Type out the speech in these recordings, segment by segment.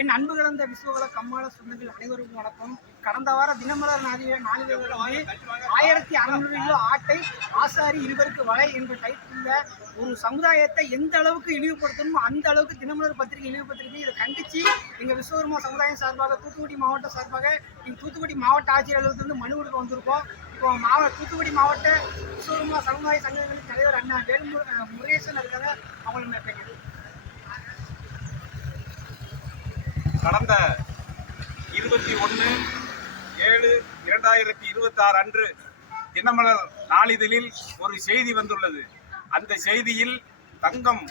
என் அன்பு கலந்த விஸ்வகல கம்மாள சொந்தங்கள் அனைவருக்கும் வணக்கம். கடந்த வார தினமலர் நாளிதழில் 1600 கிலோ ஆட்டை ஆசாரி இருவருக்கு வலை என்ற டைட்டில் ஒரு சமுதாயத்தை எந்த அளவுக்கு இழிவுபடுத்தணுமோ அந்த அளவுக்கு தினமலர் பத்திரிகை இழிவுபடுத்திருக்கு. இதை கண்டித்து எங்கள் விஸ்வகர்மா சமுதாயம் சார்பாக தூத்துக்குடி மாவட்ட சார்பாக தூத்துக்குடி மாவட்ட ஆட்சியர்களுக்கு மனு கொடுக்க வந்திருக்கோம். இப்போ தூத்துக்குடி மாவட்ட விஸ்வகர்மா சமுதாய சங்கங்களின் தலைவர் அண்ணா முருகேசன் இருக்காங்க. அவங்களை கேட்குது. கடந்த 21/7/2026 அன்று தினமலர் நாளிதழில் ஒரு செய்தி வந்துள்ளது. அந்த செய்தியில் தங்கம்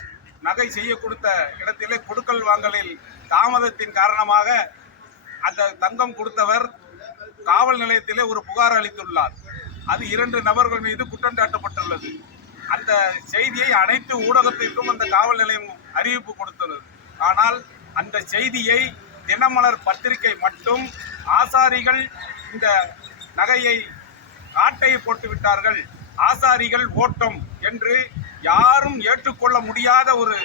நகை செய்ய கொடுத்த இடத்திலே கொடுக்கல் வாங்கலில் தாமதத்தின் காரணமாக அந்த தங்கம் கொடுத்தவர் காவல் நிலையத்திலே ஒரு புகார் அளித்துள்ளார். அது 2 நபர்கள் மீது குற்றம் சாட்டப்பட்டுள்ளது. அந்த செய்தியை அனைத்து ஊடகத்திற்கும் அந்த காவல் நிலையம் அறிவிப்பு கொடுத்துள்ளது. ஆனால் அந்த செய்தியை தினமலர் பத்திரிகை மட்டும் ஆசாரிகள் இந்த நகையை ஆட்டையை போட்டு விட்டார்கள், ஆசாரிகள் ஓட்டம் என்று யாரும் ஏற்றுக்கொள்ள முடியாத ஒரு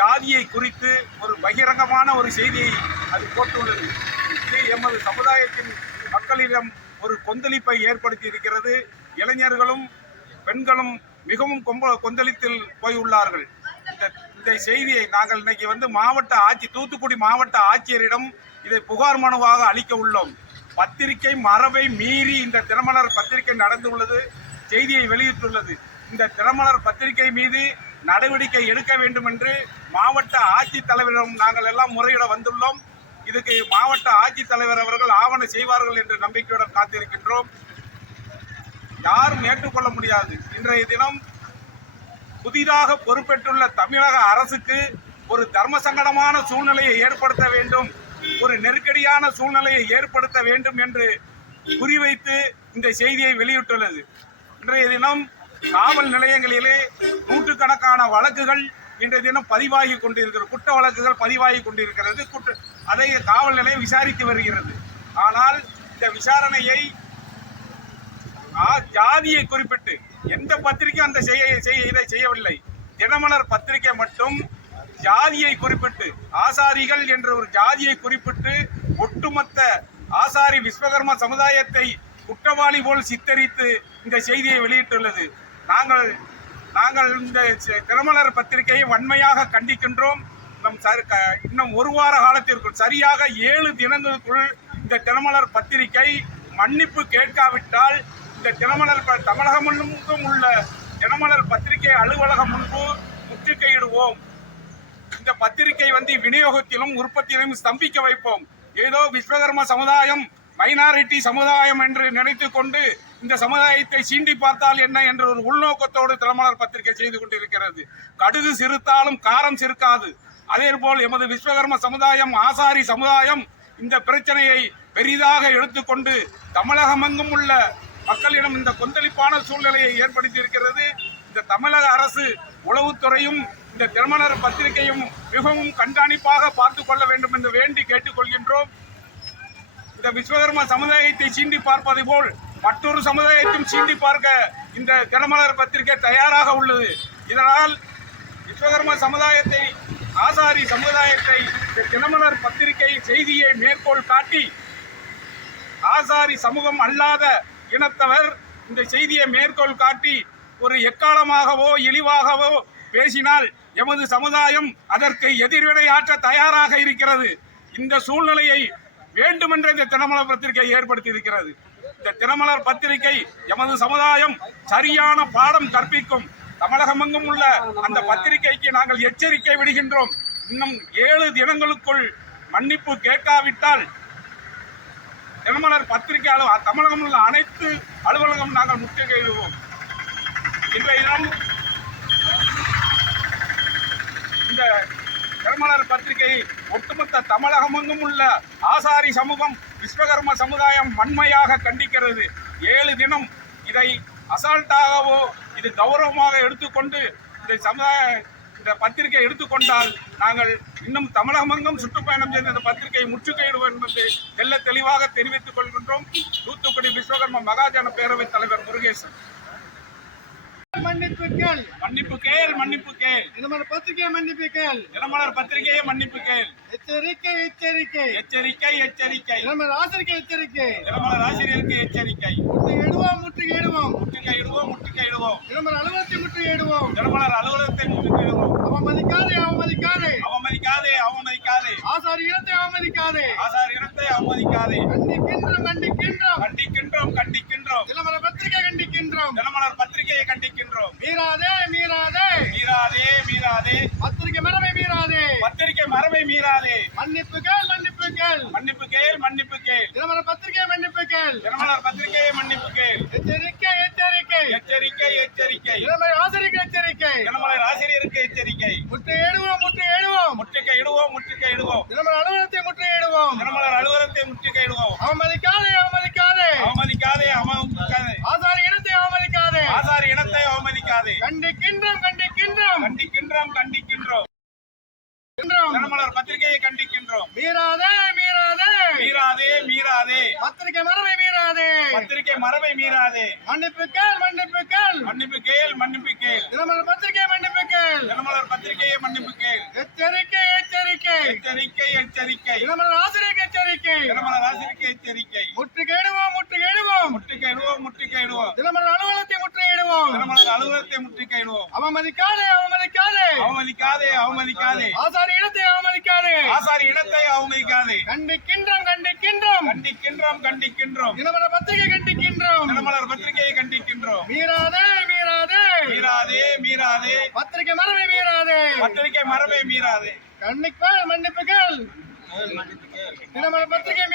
ஜாதியை குறித்து ஒரு பகிரங்கமான ஒரு செய்தியை அது போட்டுள்ளது. இது எமது சமுதாயத்தின் மக்களிடம் ஒரு கொந்தளிப்பை ஏற்படுத்தி இருக்கிறது. இளைஞர்களும் பெண்களும் மிகவும் கொந்தளித்தில் போய் உள்ளார்கள். இந்த செய்தியை நாங்கள் இன்னைக்கு தூத்துக்குடி மாவட்ட ஆட்சியரிடம் இதை புகார் மனுவாக அளிக்க உள்ளோம். பத்திரிகை மரபை மீறி இந்த தினமலர் பத்திரிகை நடந்துள்ளது, செய்தியை வெளியிட்டுள்ளது. இந்த தினமலர் பத்திரிகை மீது நடவடிக்கை எடுக்க வேண்டும் என்று மாவட்ட ஆட்சித்தலைவரிடம் நாங்கள் எல்லாம் முறையிட வந்துள்ளோம். இதுக்கு மாவட்ட ஆட்சித்தலைவர் அவர்கள் ஆவணம் செய்வார்கள் என்று நம்பிக்கையுடன் காத்திருக்கின்றோம். யாரும் ஏற்றுக்கொள்ள முடியாது. இன்றைய தினம் புதிதாக பொறுப்பேற்றுள்ள தமிழக அரசுக்கு ஒரு தர்ம சங்கடமான சூழ்நிலையை ஏற்படுத்த வேண்டும், ஒரு நெருக்கடியான சூழ்நிலையை ஏற்படுத்த வேண்டும் என்று குறிவைத்து இந்த செய்தியை வெளியிட்டுள்ளது. இன்றைய தினம் காவல் நிலையங்களிலே நூற்றுக்கணக்கான வழக்குகள் இன்றைய தினம் பதிவாகி கொண்டிருக்கிறது, குற்ற வழக்குகள் பதிவாகி கொண்டிருக்கிறது. அதை காவல் நிலையம் விசாரித்து வருகிறது. ஆனால் இந்த விசாரணையை ஜாதியை குறிப்பிட்டு எந்த பத்திரிகை அந்த இதை செய்யவில்லை. தினமலர் பத்திரிகை மட்டும் ஜாதியை குறிப்பிட்டு, ஆசாரிகள் என்ற ஒரு ஜாதியை குறிப்பிட்டு ஒட்டுமொத்த ஆசாரி விஸ்வகர்ம சமுதாயத்தை குற்றவாளி போல் சித்தரித்து இந்த செய்தியை வெளியிட்டுள்ளது. நாங்கள் இந்த தினமலர் பத்திரிகையை வன்மையாக கண்டிக்கின்றோம். இன்னும் ஒரு வார காலத்திற்குள், சரியாக 7 தினங்களுக்குள் இந்த தினமலர் பத்திரிகை மன்னிப்பு கேட்காவிட்டால் இந்த தினமலர் தமிழகம் முழுவதும் உள்ள தினமலர் பத்திரிகை அலுவலகம் முன்பு முற்றுகையிடுவோம். இந்த பத்திரிகை விநியோகத்திலும் உற்பத்தியிலும் ஸ்தம்பிக்க வைப்போம். ஏதோ விஸ்வகர்ம சமுதாயம் மைனாரிட்டி சமுதாயம் என்று நினைத்து கொண்டு இந்த சமுதாயத்தை சீண்டி பார்த்தால் என்ன என்ற ஒரு உள்நோக்கத்தோடு தினமலர் பத்திரிகை செய்து கொண்டிருக்கிறது. கடுகு சிறுத்தாலும் காரம் சிறுக்காது. அதேபோல் எமது விஸ்வகர்ம சமுதாயம், ஆசாரி சமுதாயம் இந்த பிரச்சனையை பெரிதாக எடுத்துக்கொண்டு தமிழகமெங்கும் உள்ள மக்களிடம் இந்த கொந்தளிப்பான சூழ்நிலையை ஏற்படுத்தி இருக்கிறது. இந்த தமிழக அரசு, உளவுத்துறையும் இந்த தினமலர் பத்திரிகையும் மிகவும் கண்காணிப்பாக பார்த்துக் கொள்ள வேண்டும் என்று வேண்டி கேட்டுக்கொள்கின்றோம். இந்த விஸ்வகர்ம சமுதாயத்தை சீண்டி பார்ப்பதை போல் மற்றொரு சமுதாயத்தையும் சீண்டி பார்க்க இந்த தினமலர் பத்திரிகை தயாராக உள்ளது. இதனால் விஸ்வகர்ம சமுதாயத்தை, ஆசாரி சமுதாயத்தை இந்த தினமலர் பத்திரிகை செய்தியை மேற்கோள் காட்டி ஆசாரி சமூகம் அல்லாத இனத்தவர் இந்த செய்தியை மேற்கோள் காட்டி ஒரு எக்காலமாகவோ இழிவாகவோ பேசினால் எமது சமுதாயம் அதற்கு எதிர்வினையாற்ற தயாராக இருக்கிறது. இந்த சூழ்நிலையை வேண்டுமென்ற இந்த தினமலர் பத்திரிகை ஏற்படுத்தி இருக்கிறது. இந்த தினமலர் பத்திரிகை எமது சமுதாயம் சரியான பாடம் கற்பிக்கும். தமிழகமெங்கும் உள்ள அந்த பத்திரிகைக்கு நாங்கள் எச்சரிக்கை விடுகின்றோம். இன்னும் 7 தினங்களுக்குள் மன்னிப்பு கேட்காவிட்டால் தினமலர் பத்திரிகை தமிழகம் உள்ள அனைத்து அலுவலகம் நாங்கள் முற்றுகையிடுவோம். இன்றைய தினம் இந்த தினமலர் பத்திரிகை ஒட்டுமொத்த தமிழகமெங்கும் உள்ள ஆசாரி சமூகம், விஸ்வகர்ம சமுதாயம் வன்மையாக கண்டிக்கிறது. 7 தினம் இதை அசால்ட்டாகவோ இது கௌரவமாக எடுத்துக்கொண்டு இந்த பத்திரிகை எடுத்துக்கொண்டால் நாங்கள் இன்னும் தமிழகமெங்கும் சுற்றுப்பயணம் செய்து இந்த பத்திரிகையை முற்றுகையிடுவோம் என்பதை தெல்ல தெளிவாக தெரிவித்துக் கொள்கின்றோம். தூத்துக்குடி விஸ்வகர்ம மகாஜன பேரவைத் தலைவர் முருகேசன். மன்னிப்பு கேள் மன்னிப்பு கேள் மன்னிப்பு கேள் தினமலர் பத்திரிகை மன்னிப்பு கேள் தினமலர் பத்திரிகையை மன்னிப்பு கேள் எச்சரிக்கை எச்சரிக்கை எச்சரிக்கை எச்சரிக்கை தினமலர் ஆசிரியருக்கு எச்சரிக்கை தினமலர் ஆசிரியருக்கு எச்சரிக்கை முற்றுகையிடுவோம் முற்றுகையிடுவோம் முற்றுகையிடுவோம் முற்றுகையிடுவோம் தினமலர் அலுவலகத்தை முற்றுகையிடுவோம் தினமலர் அலுவலகத்தை முற்றுகையிடுவோம் அவமதிக்காதே அவமதிக்காதே அவமதிக்காதே அவமதிக்காதே ஆசாரி இனத்தை அவமதிக்காதே ஆசார் இனத்தை அவமதிக்காதே கண்டிக்கின்றோம் கண்டிக்கின்றோம் கண்டிக்கின்றோம் கண்டிக்கின்றோம் தினமலர் பத்திரிகை கண்டிக்கின்றோம் தினமலர் பத்திரிகையை கண்டிக்கின்றோம் மீறாதே மீறாதே மீறாதே மீறாதே பத்திரிகை மரபை மீறாதே பத்திரிகை மரபை மீறாதே மன்னிப்பு கேள் மன்னிப்பு கேள் மன்னிப்பு கேள் மன்னிப்பு கேள் தினமலர் பத்திரிகை மன்னிப்பு கேள் தினமலர் பத்திரிகையை மன்னிப்பு கேள் எச்சரிக்கை எச்சரிக்கை எச்சரிக்கை எச்சரிக்கை தினமலர் ஆசிரியருக்கு எச்சரிக்கை தினமலர் ஆசிரியருக்கு எச்சரிக்கை முற்றுகையிடுவோம் முற்றுகையிடுவோம் முற்றுகையிடுவோம் முற்றுகையிடுவோம் தினமலர் அலுவலகத்தை முற்றுகையிடுவோம் தினமலர் அலுவலகத்தை முற்றுகையிடுவோம் அவமதிக்காதே அவமதிக்காதே அவமதிக்காதே அவமதிக்காதே ஆசாரி இனத்தை அவமதிக்காதே ஆசார் இனத்தை அவமதிக்காதே கண்டிக்கின்றோம் கண்டிக்கின்றோம் கண்டிக்கின்றோம் கண்டிக்கின்றோம் கண்டிக்கின்றோம். தினமலர் பத்திரிகையை கண்டிக்கின்றோம் மீறாதே மீறாதே மீறாதே மீறாதே பத்திரிகை மரபை மீறாதே பத்திரிகை மரபை மீறாதே மன்னிப்பு கேள் மன்னிப்பு கேள் மன்னிப்பு கேள் மன்னிப்பு கேள் தினமலர் பத்திரிகை மன்னிப்பு கேள் தினமலர் பத்திரிகையை மன்னிப்பு கேள் எச்சரிக்கை எச்சரிக்கை எச்சரிக்கை எச்சரிக்கை தினமலர் ஆசிரியருக்கு எச்சரிக்கை தினமலர் ஆசிரியருக்கு எச்சரிக்கை முற்றுகையிடுவோம் முற்றுகையிடுவோம் முற்றுகையிடுவோம் முற்றுகையிடுவோம் தினமலர் அலுவலகத்தை முற்றுகையிடுவோம் தினமலர் அலுவலகத்தை முற்றுகையிடுவோம் அவமதிக்காதே அவமதிக்காதே அவமதிக்காதே அவமதிக்காதே ஆசாரி இனத்தை அவமதிக்காதே ஆசாரி இனத்தை அவமதிக்காதே கண்டிக்கின்றோம் கண்டிக்கின்றோம் கண்டிக்கின்றோம் கண்டிக்கின்றோம் தினமலர் பத்திரிகை கண்டிக்கின்றோம் தினமலர் பத்திரிகையை கண்டிக்கின்றோம் மீறாதே மீறாதே மீறாதே மீறாதே பத்திரிகை மரபை மீறாதே பத்திரிகை மரபை மீறாதே கண்டிப்பால் மன்னிப்புகள் தினமலர் பத்திரிகை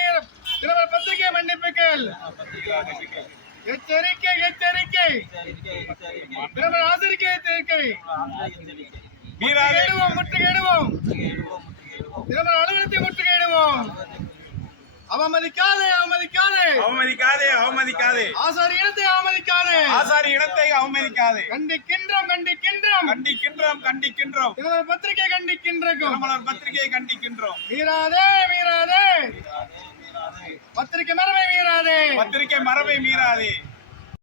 தினமலர் பத்திரிகை மன்னிப்புகள் எச்சரிக்கை எச்சரிக்கை தினமலர் ஆசிரியருக்கு எச்சரிக்கை மீறாதே முற்றுகையிடுவோம் தினமலர் அலுவலகத்தை முற்றுகையிடுவோம் அவமதிக்காதே அவமதிக்காதே அவமதிக்காதே அவமதிக்காதே ஆசாரி இனத்தை அவமதிக்காதே ஆசாரி இனத்தை அவமதிக்காதே கண்டிக்கின்றோம் கண்டிக்கின்றோம் கண்டிக்கின்றோம் கண்டிக்கின்றோம் தினமலர் பத்திரிகை கண்டிக்கின்றோம் தினமலர் பத்திரிகையை கண்டிக்கின்றோம் மீறாதே மீறாதே பத்திரிகை மரபை மீறாதே பத்திரிகை மரபை மீறாதே